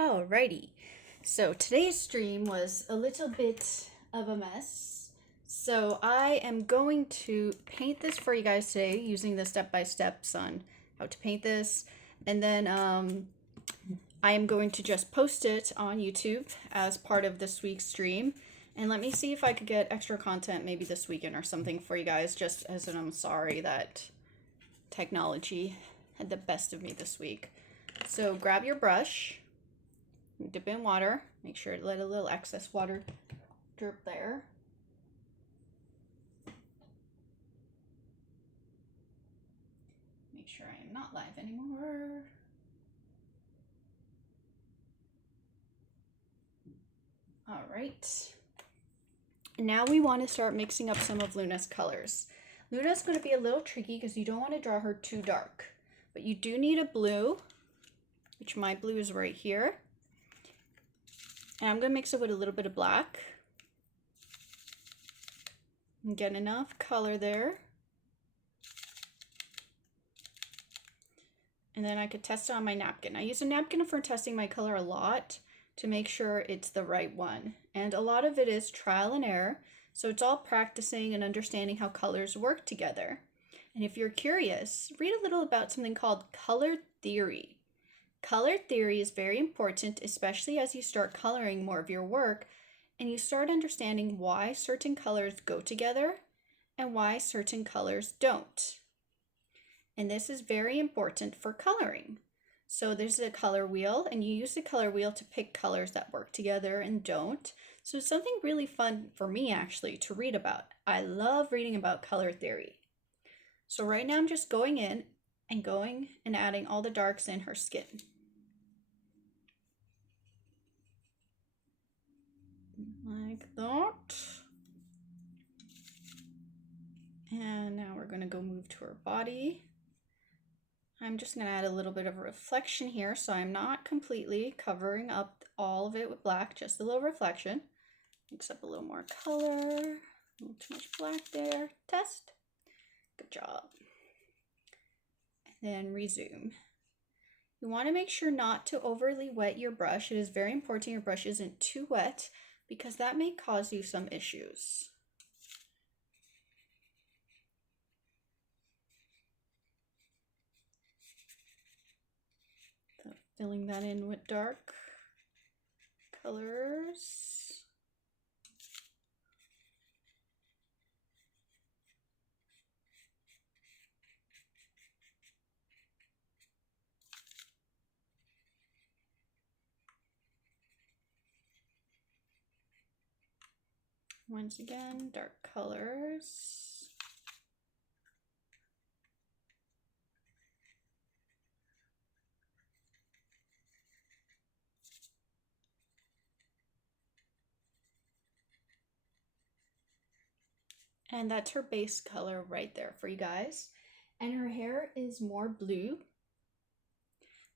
Alrighty, so today's stream was a little bit of a mess. So I am going to paint this for you guys today using the step-by-steps on how to paint this. And then I am going to just post it on YouTube as part of this week's stream. And let me see if I could get extra content maybe this weekend or something for you guys, just as an I'm sorry that technology had the best of me this week. So grab your brush, dip in water, make sure to let a little excess water drip there. Make sure I am not live anymore. All right. Now we want to start mixing up some of Luna's colors. Luna's going to be a little tricky because you don't want to draw her too dark, but you do need a blue, which my blue is right here. And I'm going to mix it with a little bit of black and get enough color there. And then I could test it on my napkin. I use a napkin for testing my color a lot to make sure it's the right one. And a lot of it is trial and error. So it's all practicing and understanding how colors work together. And if you're curious, read a little about something called color theory. Color theory is very important, especially as you start coloring more of your work and you start understanding why certain colors go together and why certain colors don't. And this is very important for coloring. So there's a color wheel, and you use the color wheel to pick colors that work together and don't. So it's something really fun for me actually to read about. I love reading about color theory. So right now I'm just going in and adding all the darks in her skin. Like that. And now we're going to go move to her body. I'm just going to add a little bit of a reflection here, so I'm not completely covering up all of it with black, just a little reflection. Mix up a little more color, a little too much black there. Test. Good job. And then resume. You want to make sure not to overly wet your brush. It is very important your brush isn't too wet because that may cause you some issues. So filling that in with dark colors. Once again, dark colors. And that's her base color right there for you guys. And her hair is more blue.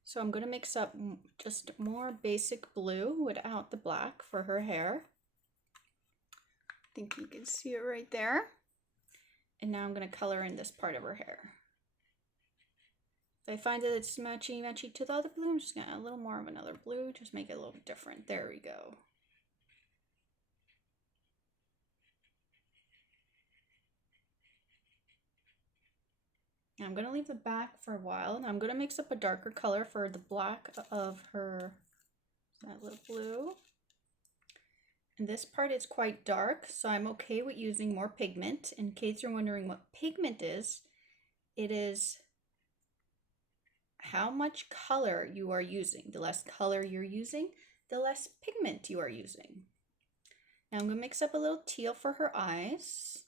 So I'm going to mix up just more basic blue without the black for her hair. I think you can see it right there. And now I'm going to color in this part of her hair. If I find that it's matchy to the other blue, I'm just going to add a little more of another blue, just make it a little different. There we go. I'm going to leave the back for a while, and I'm going to mix up a darker color for the black of her, that little blue. And this part is quite dark, so I'm okay with using more pigment. In case you're wondering what pigment is, it is how much color you are using. The less color you're using, the less pigment you are using. Now I'm going to mix up a little teal for her eyes.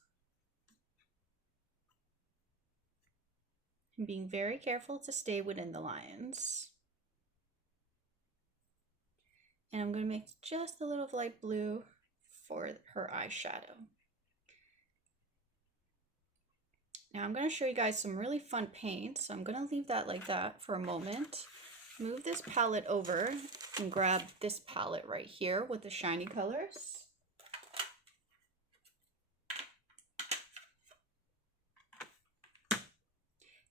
And being very careful to stay within the lines. And I'm going to mix just a little light blue for her eyeshadow. Now I'm going to show you guys some really fun paint, so I'm going to leave that like that for a moment. Move this palette over and grab this palette right here with the shiny colors.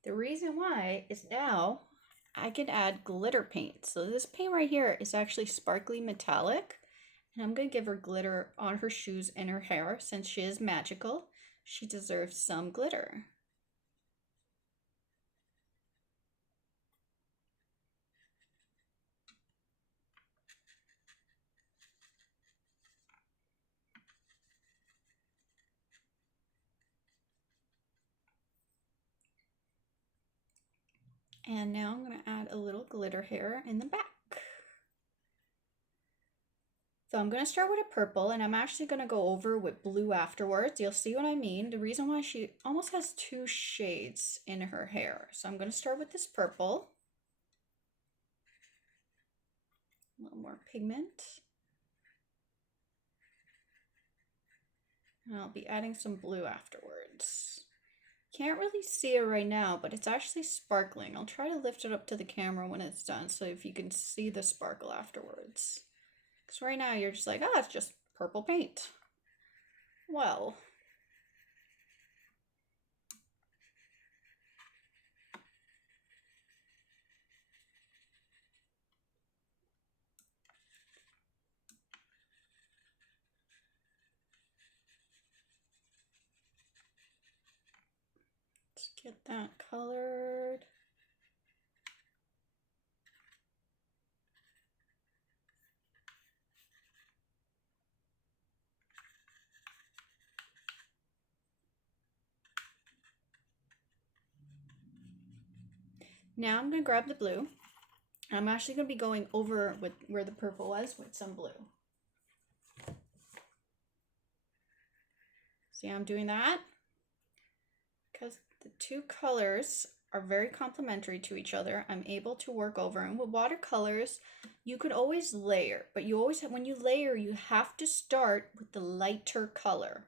The reason why is now I can add glitter paint. So this paint right here is actually sparkly metallic. And I'm going to give her glitter on her shoes and her hair. Since she is magical, she deserves some glitter. And now I'm going to add a little glitter hair in the back. So I'm going to start with a purple, and I'm actually going to go over with blue afterwards. You'll see what I mean. The reason why she almost has two shades in her hair. So I'm going to start with this purple. A little more pigment. And I'll be adding some blue afterwards. Can't really see it right now, but it's actually sparkling. I'll try to lift it up to the camera when it's done so if you can see the sparkle afterwards. Because right now you're just like, oh, it's just purple paint. Well. Let's get that colored. Now I'm going to grab the blue. I'm actually going to be going over with where the purple was with some blue. See how I'm doing that? Because the two colors are very complementary to each other, I'm able to work over. And with watercolors, you could always layer, but you always have, when you layer, you have to start with the lighter color.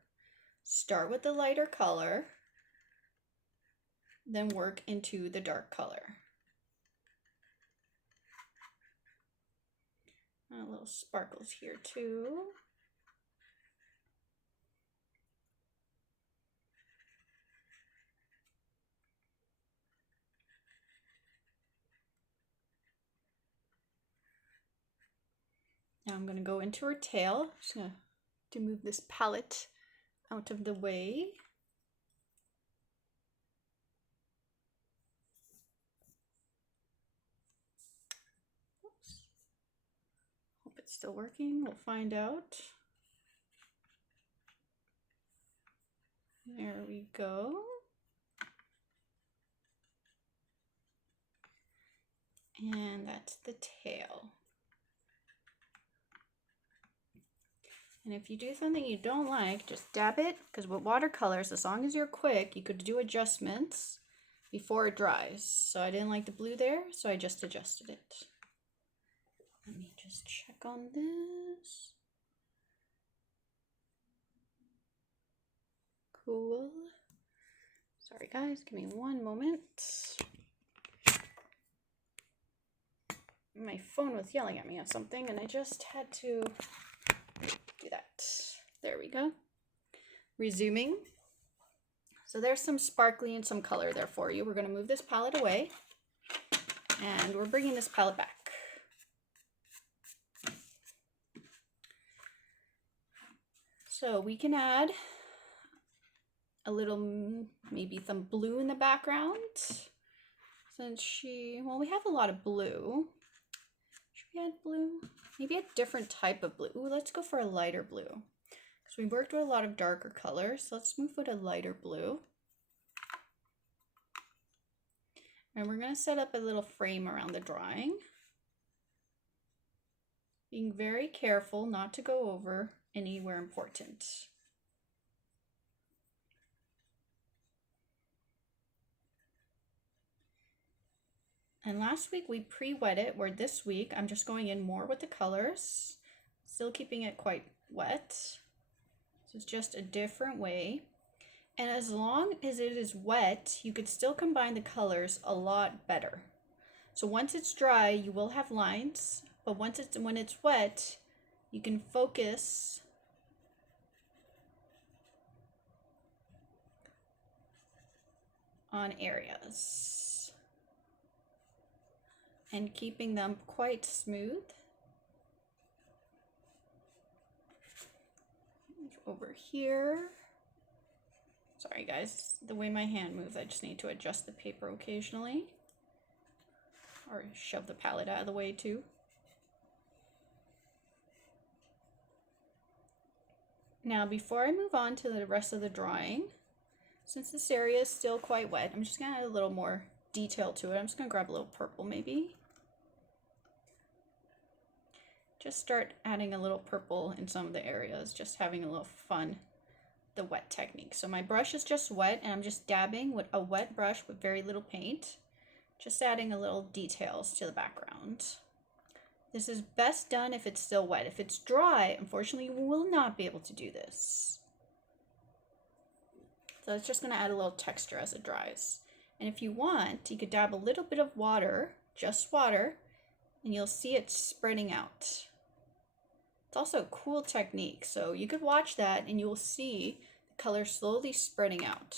Start with the lighter color, then work into the dark color. A little sparkles here too. Now I'm going to go into her tail. Just going to move this palette out of the way. Oops. Hope it's still working. We'll find out. There we go. And that's the tail. And if you do something you don't like, just dab it, because with watercolors, as long as you're quick, you could do adjustments before it dries. So I didn't like the blue there, so I just adjusted it. Let me just check on this. Cool. Sorry guys, give me one moment. My phone was yelling at me on something and I just had to do that. There we go. Resuming. So there's some sparkly and some color there for you. We're going to move this palette away and we're bringing this palette back. So we can add a little, maybe some blue in the background. Since well, we have a lot of blue. Should we add blue? Maybe a different type of blue. Ooh, let's go for a lighter blue. Because we worked with a lot of darker colors. So let's move with a lighter blue. And we're going to set up a little frame around the drawing. Being very careful not to go over anywhere important. And last week we pre-wet it, where this week I'm just going in more with the colors, still keeping it quite wet. So it's just a different way. And as long as it is wet, you could still combine the colors a lot better. So once it's dry, you will have lines, but when it's wet, you can focus on areas. and keeping them quite smooth. Over here. Sorry guys, the way my hand moves, I just need to adjust the paper occasionally. Or shove the palette out of the way too. Now before I move on to the rest of the drawing, since this area is still quite wet, I'm just going to add a little more detail to it. I'm just going to grab a little purple maybe. Just start adding a little purple in some of the areas, just having a little fun, the wet technique. So my brush is just wet and I'm just dabbing with a wet brush with very little paint, just adding a little details to the background. This is best done if it's still wet. If it's dry, unfortunately, you will not be able to do this. So it's just going to add a little texture as it dries. And if you want, you could dab a little bit of water, just water, and you'll see it spreading out. It's also a cool technique, so you could watch that and you will see the color slowly spreading out.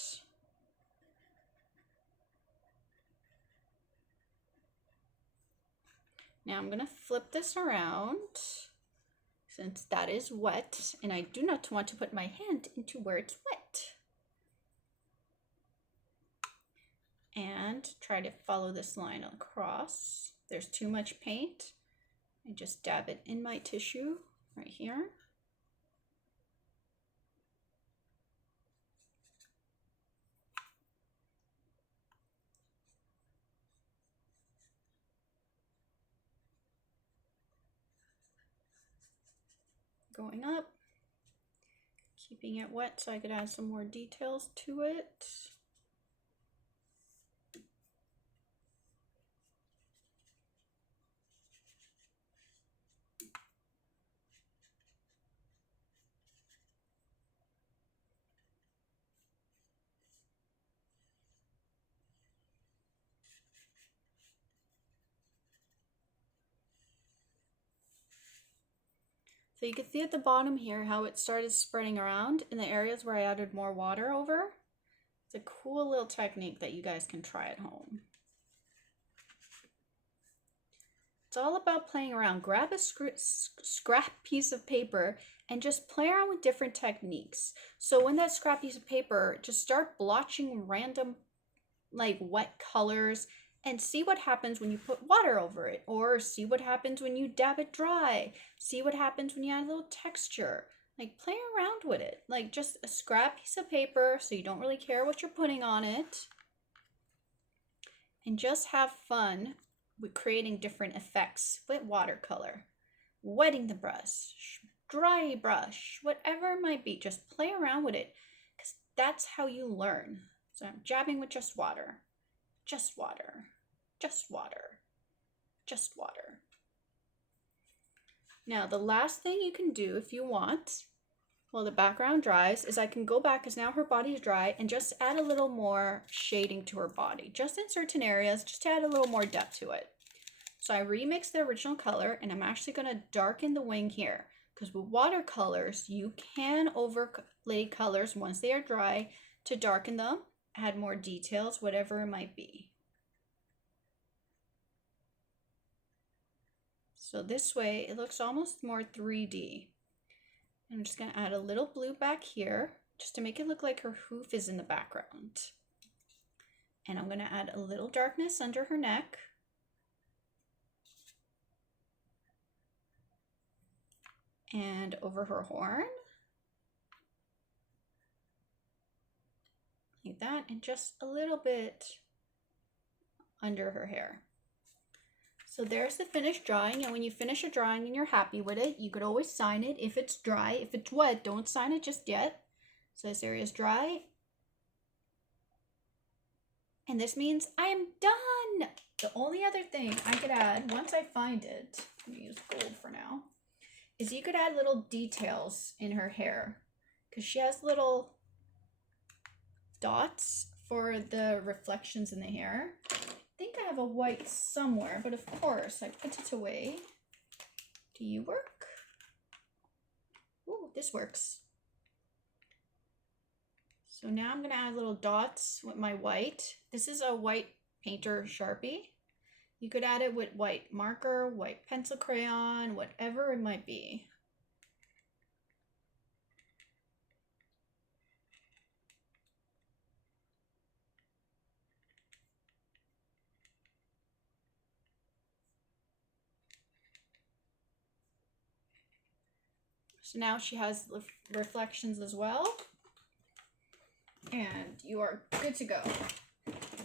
Now I'm going to flip this around since that is wet and I do not want to put my hand into where it's wet. And try to follow this line across. If there's too much paint, I just dab it in my tissue right here. Going up, keeping it wet so I could add some more details to it. So you can see at the bottom here how it started spreading around in the areas where I added more water over. It's a cool little technique that you guys can try at home. It's all about playing around. Grab a scrap piece of paper and just play around with different techniques. So when that scrap piece of paper, just start blotching random like wet colors and see what happens when you put water over it, or see what happens when you dab it dry. See what happens when you add a little texture. Like play around with it. Like just a scrap piece of paper so you don't really care what you're putting on it. And just have fun with creating different effects with watercolor. Wetting the brush, dry brush, whatever it might be. Just play around with it because that's how you learn. So I'm jabbing with just water, just water, just water, just water. Now the last thing you can do if you want, while the background dries, is I can go back because now her body is dry and just add a little more shading to her body, just in certain areas, just to add a little more depth to it. So I remixed the original color and I'm actually going to darken the wing here because with watercolors, you can overlay colors once they are dry to darken them, add more details, whatever it might be. So this way it looks almost more 3D. I'm just going to add a little blue back here just to make it look like her hoof is in the background. And I'm going to add a little darkness under her neck. And over her horn. Like that, and just a little bit under her hair. So there's the finished drawing, and when you finish a drawing and you're happy with it, you could always sign it if it's dry. If it's wet, don't sign it just yet. So this area is dry. And this means I am done. The only other thing I could add, once I find it, let me use gold for now, is you could add little details in her hair. Because she has little dots for the reflections in the hair. I think I have a white somewhere, but of course I put it away. Do you work? Oh, this works. So now I'm gonna add little dots with my white. This is a white painter Sharpie. You could add it with white marker, white pencil crayon, whatever it might be. So now she has reflections as well. And you are good to go.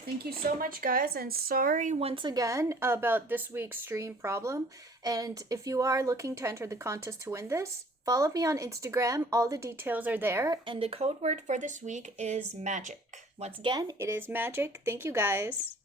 Thank you so much, guys, and sorry once again about this week's stream problem. And if you are looking to enter the contest to win this, follow me on Instagram. All the details are there, and the code word for this week is magic. Once again, it is magic. Thank you, guys.